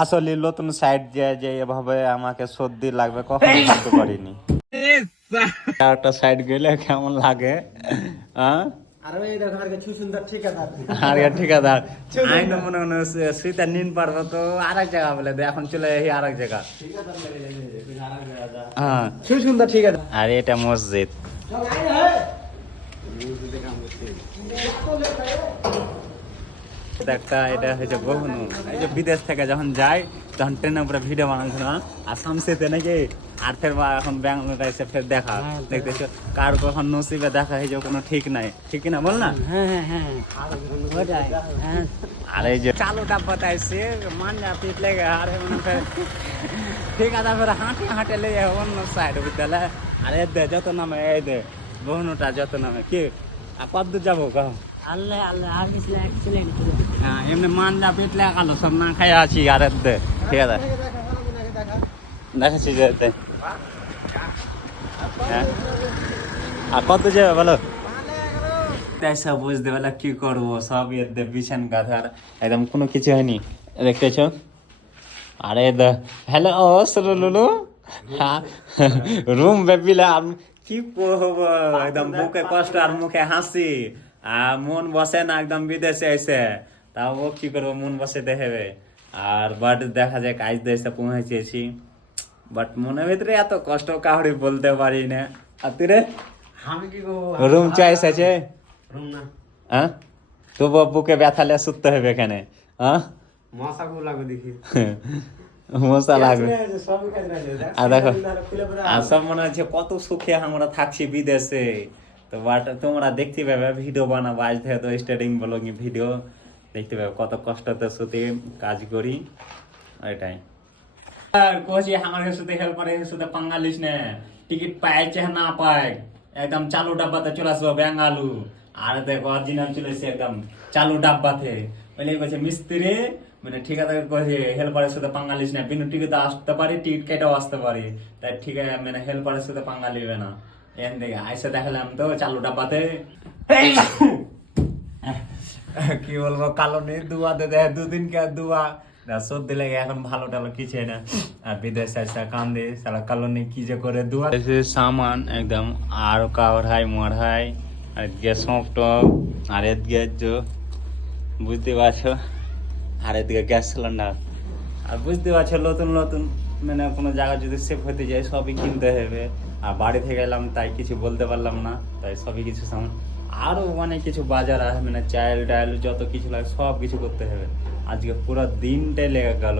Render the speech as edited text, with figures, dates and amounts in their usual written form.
আসলে নতুন সাইড যে এভাবে আমাকে সর্দি লাগবে কখনো ভাবতে পারিনি। একটা সাইড গেলে কেমন লাগে? হ্যাঁ আর ওই দেখো আর কিছু সুন্দর ঠিকাদার আর ঠিকাদার আই না মনে মনে সুইতা নিন পারবো তো আরেক জায়গা বলে দে, এখন চলে যাই আরেক জায়গা। হ্যাঁ খুব সুন্দর ঠিকাদার। আর এটা মসজিদ। একটা এটা হচ্ছে বহুনু, এই যে বিদেশ থেকে যখন যাই তখন ট্রেনে উপরে ভিডিও বানাচ্ছিল আর শামসিতে নাকি, আর ফের এখন ব্যাঙ্গালোরে এসে ফের দেখা দেখতেছো কার কখন নসিবে দেখা হয়েছে কোনো ঠিক নাই, ঠিক না বল না? আর এই যে চালু ডাব্বা তাইছে মান যা পিট লেগে আর ঠিক আছে ফের হাঁটে হাঁটে লেগে অন্য সাইড বিদ্যালয়। আর এ দে যত নামে এই দে বহুনুটা যত নামে কি আর কত দূর যাবো কাউ আল্লাহ আল্লাহ আর কিছু এক্সিলেন্ট হ্যাঁ এমনি মান যা পিট লেগে গেল সব না খাই আছি আর দে ঠিক আছে দেখাচ্ছি যে দে হ্যাঁ আর কত যাবে বলো? সব বুঝতে পারলে কি করবো সব এর বিছান গাধার একদম কোনো কিছু হয়নি দেখতেছ। আরে হ্যালো ও লুলু রুম বেবিলা কি করবো একদম বুকে কষ্ট আর মুখে হাসি আর মন বসে না একদম বিদেশে এসে তাও ও কি করবো মন বসে দেখবে। আর বাট দেখা যায় কাজ দেশে পৌঁছেছি বাট মনের ভিতরে এত কষ্ট কাউরি বলতে পারি না। আর তুই রে আমি কি করবো? রুম চয়েস আছে রুম না হ্যাঁ তবু বুকে ব্যথালে শুতে হবে এখানে হ্যাঁ মশা গুলো লাগবে দেখি মশা লাগবে। সবই কাজ রাখবে আর দেখো খুলে পরে আর সব মনে হচ্ছে কত সুখে আমরা থাকছি বিদেশে। তো বাট তোমরা দেখতে পাবে ভিডিও বানাবো আজ থেকে তো স্টার্টিং ব্লগিং ভিডিও দেখতে পাবে কত কষ্টতে শুতে কাজ করি এটাই। আর কোচি আমার সাথে হেল্প করে সাথে পাঙ্গালিস না টিকিট পাইছে না পাই একদম চালু ডাব্বাতে চলে আসবো বেঙ্গালু। আর দেখো অরিজিনাল চলেছে একদম চালু ডাব্বাতে বলে কইছে মিস্ত্রি মানে ঠিক আছে কইছে হেল্পারের সাথে পাঙ্গালিস না বিনা টিকিটে আসতে পারি টিকিট কেটেও আসতে পারি তাই ঠিক আছে মানে হেল্পারের সাথে পাঙ্গা লিবে না এন দেখে আইসে দেখালাম তো চালু ডাব্বাতে কি বলবো কালো নেই দুয়া দে দেয় দুদিন কে দুয়া সর্দি লেগে এখন ভালো টালো কিছু না আর বিদেশে আসা কান্দে সারা কালো নেই কি যে করে দুয়া সামান একদম আর কাওড়াই মড়াই আর গ্যাস টপ আর গ্যাস বুঝতে পারছো আর এদিকে গ্যাস সিলিন্ডার আর বুঝতে পারছো নতুন নতুন মানে কোনো জায়গা যদি সেফ হতে যায় সবই কিনতে হবে। আর বাড়ি থেকে এলাম তাই কিছু বলতে পারলাম না তাই সবই কিছু সামান আরো অনেক কিছু বাজার আছে মানে চাল ডাল যত কিছু লাগে সব কিছু করতে হবে। আজকে পুরো দিনটাই লেগে গেল।